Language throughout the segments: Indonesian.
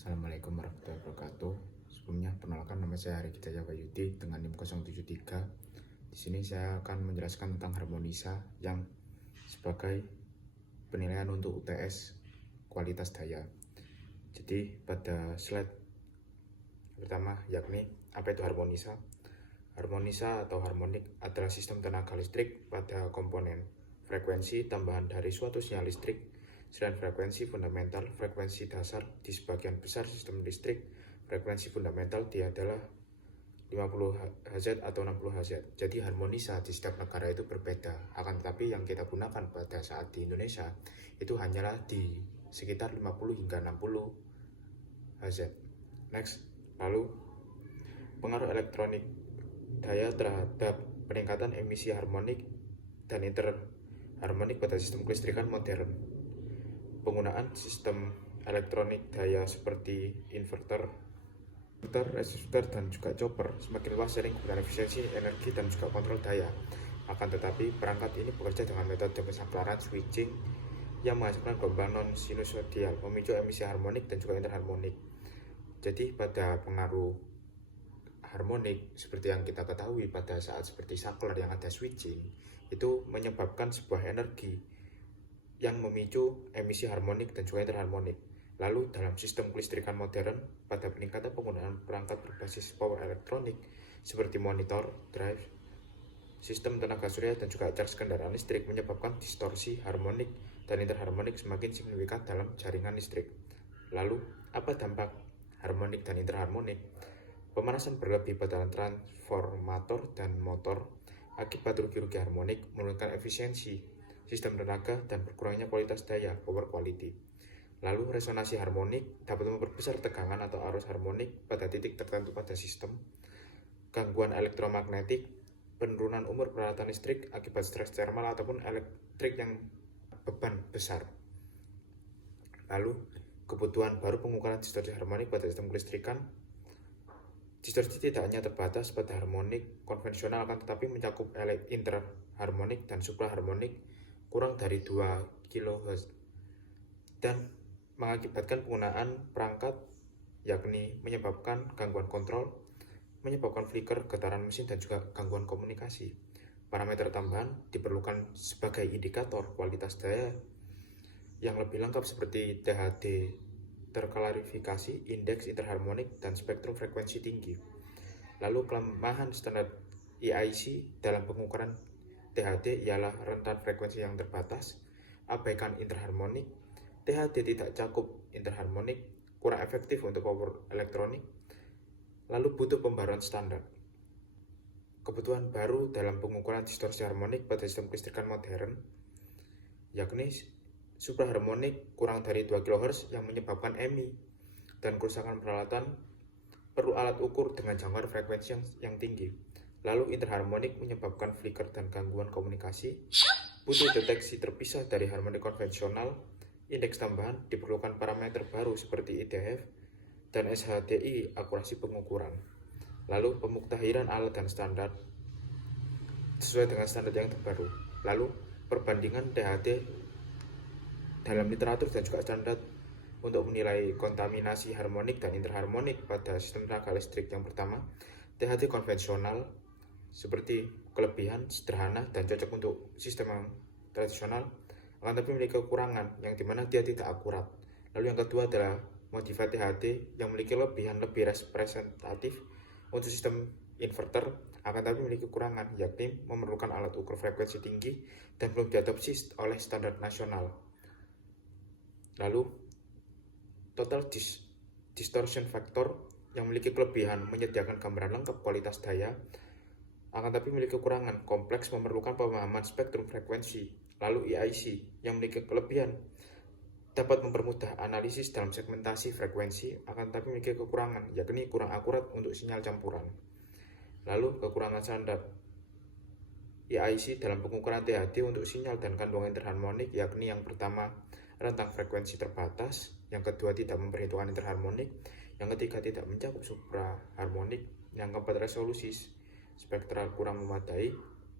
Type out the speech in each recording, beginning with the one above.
Assalamualaikum warahmatullahi wabarakatuh. Sebelumnya perkenalkan, nama saya Hari Hidayah Wahyudi dengan NIM 073. Di sini saya akan menjelaskan tentang harmonisa yang sebagai penilaian untuk UTS kualitas daya. Jadi pada slide pertama yakni apa itu harmonisa. Harmonisa atau harmonik adalah sistem tenaga listrik pada komponen frekuensi tambahan dari suatu sinyal listrik. Selain frekuensi fundamental, frekuensi dasar di sebagian besar sistem listrik, frekuensi fundamental dia adalah 50 Hz atau 60 Hz. Jadi harmonisa di setiap negara itu berbeda. Akan tetapi yang kita gunakan pada saat di Indonesia itu hanyalah di sekitar 50 hingga 60 Hz. Next, lalu pengaruh elektronik daya terhadap peningkatan emisi harmonik dan interharmonik pada sistem kelistrikan modern. Penggunaan sistem elektronik daya seperti inverter, resistor, dan juga chopper semakin luas, sering menggunakan efisiensi energi dan juga kontrol daya. Akan tetapi perangkat ini bekerja dengan metode pensampleran switching yang menghasilkan gelombang non-sinusoidal, memicu emisi harmonik dan juga interharmonik. Jadi pada pengaruh harmonik seperti yang kita ketahui pada saat seperti saklar yang ada switching, itu menyebabkan sebuah energi yang memicu emisi harmonik dan juga interharmonik. Lalu dalam sistem kelistrikan modern, pada peningkatan penggunaan perangkat berbasis power elektronik seperti monitor, drive, sistem tenaga surya dan juga charge kendaraan listrik menyebabkan distorsi harmonik dan interharmonik semakin signifikan dalam jaringan listrik. Lalu, apa dampak harmonik dan interharmonik? Pemanasan berlebih pada transformator dan motor akibat rugi-rugi harmonik menurunkan efisiensi sistem tenaga dan berkurangnya kualitas daya, power quality. Lalu resonansi harmonik dapat memperbesar tegangan atau arus harmonik pada titik tertentu pada sistem. Gangguan elektromagnetik, penurunan umur peralatan listrik akibat stres thermal ataupun elektrik yang beban besar. Lalu kebutuhan baru pengukuran distorsi harmonik pada sistem kelistrikan. Distorsi tidak hanya terbatas pada harmonik konvensional, akan tetapi mencakup interharmonik dan supraharmonik kurang dari 2 kHz dan mengakibatkan penggunaan perangkat yakni menyebabkan gangguan kontrol, menyebabkan flicker, getaran mesin, dan juga gangguan komunikasi. Parameter tambahan diperlukan sebagai indikator kualitas daya yang lebih lengkap seperti THD terklarifikasi, indeks interharmonik, dan spektrum frekuensi tinggi. Lalu kelemahan standar EIC dalam pengukuran THD ialah rentan frekuensi yang terbatas, abaikan interharmonik, THD tidak cakup interharmonik, kurang efektif untuk power elektronik, lalu butuh pembaruan standar. Kebutuhan baru dalam pengukuran distorsi harmonik pada sistem kelistrikan modern yakni supraharmonik kurang dari 2 kHz yang menyebabkan EMI dan kerusakan peralatan, perlu alat ukur dengan jangkauan frekuensi yang tinggi. Lalu interharmonik menyebabkan flicker dan gangguan komunikasi, butuh deteksi terpisah dari harmonik konvensional. Indeks tambahan diperlukan parameter baru seperti IDF dan SHDI akurasi pengukuran. Lalu pemuktahiran alat dan standar sesuai dengan standar yang terbaru. Lalu perbandingan THD dalam literatur dan juga standar untuk menilai kontaminasi harmonik dan interharmonik pada sistem tenaga listrik. Yang pertama, THD konvensional seperti kelebihan, sederhana, dan cocok untuk sistem yang tradisional, akan tapi memiliki kekurangan yang dimana dia tidak akurat. Lalu yang kedua adalah modified THD yang memiliki kelebihan lebih representatif untuk sistem inverter, akan tapi memiliki kekurangan yakni memerlukan alat ukur frekuensi tinggi dan belum diadopsi oleh standar nasional. Lalu total distortion factor yang memiliki kelebihan menyediakan gambaran lengkap kualitas daya, akan tapi memiliki kekurangan kompleks memerlukan pemahaman spektrum frekuensi. Lalu EIC yang memiliki kelebihan dapat mempermudah analisis dalam segmentasi frekuensi, akan tapi memiliki kekurangan yakni kurang akurat untuk sinyal campuran. Lalu kekurangan standar EIC dalam pengukuran THD untuk sinyal dan kandungan interharmonik yakni yang pertama rentang frekuensi terbatas, yang kedua tidak memperhitungkan interharmonik, yang ketiga tidak mencakup supraharmonik, yang keempat resolusi spektral kurang memadai,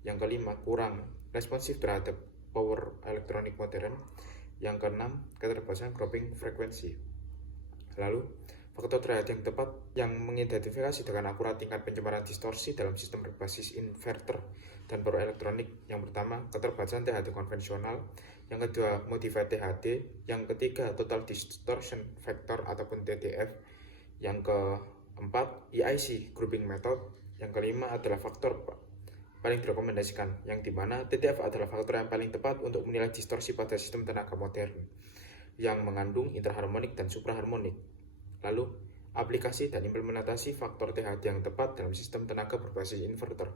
yang kelima kurang responsif terhadap power elektronik modern, yang keenam keterbatasan grouping frekuensi. Lalu Faktor THD yang tepat yang mengidentifikasi dengan akurat tingkat pencemaran distorsi dalam sistem berbasis inverter dan power elektronik. Yang pertama, keterbatasan THD konvensional. Yang kedua, modified THD. Yang ketiga, total distortion factor ataupun TDF. Yang keempat, EIC grouping method. Yang kelima adalah faktor paling direkomendasikan, yang dimana TDF adalah faktor yang paling tepat untuk menilai distorsi pada sistem tenaga modern yang mengandung interharmonik dan supraharmonik. Lalu, aplikasi dan implementasi faktor THD yang tepat dalam sistem tenaga berbasis inverter.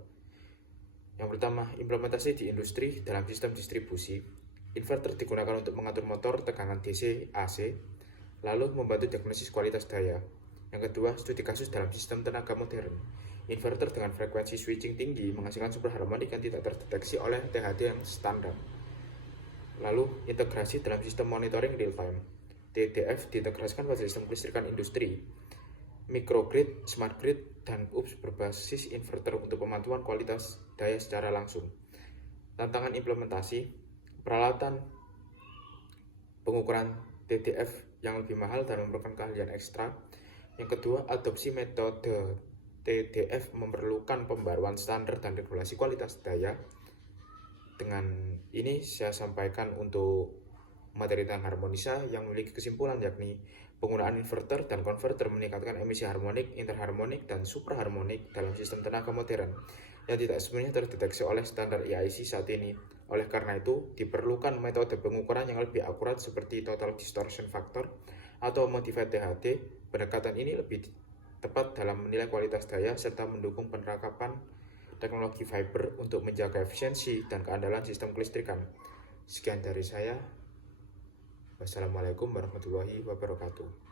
Yang pertama, implementasi di industri dalam sistem distribusi. Inverter digunakan untuk mengatur motor tegangan DC AC, lalu membantu diagnosis kualitas daya. Yang kedua, studi kasus dalam sistem tenaga modern. Inverter dengan frekuensi switching tinggi menghasilkan supraharmonik yang tidak terdeteksi oleh THD yang standar. Lalu, integrasi dalam sistem monitoring real time. TDF diintegrasikan pada sistem kelistrikan industri, microgrid, smart grid, dan UPS berbasis inverter untuk pemantauan kualitas daya secara langsung. Tantangan implementasi, peralatan pengukuran TDF yang lebih mahal dan memerlukan keahlian ekstra. Yang kedua, adopsi metode TDF memerlukan pembaruan standar dan regulasi kualitas daya. Dengan ini saya sampaikan untuk materi tentang harmonisa yang memiliki kesimpulan, yakni penggunaan inverter dan konverter meningkatkan emisi harmonik, interharmonik, dan supraharmonik dalam sistem tenaga modern yang tidak sepenuhnya terdeteksi oleh standar EIC saat ini. Oleh karena itu, diperlukan metode pengukuran yang lebih akurat seperti total distortion factor atau modified THD. Pendekatan ini lebih tepat dalam menilai kualitas daya serta mendukung penerapan teknologi fiber untuk menjaga efisiensi dan keandalan sistem kelistrikan. Sekian dari saya. Wassalamualaikum warahmatullahi wabarakatuh.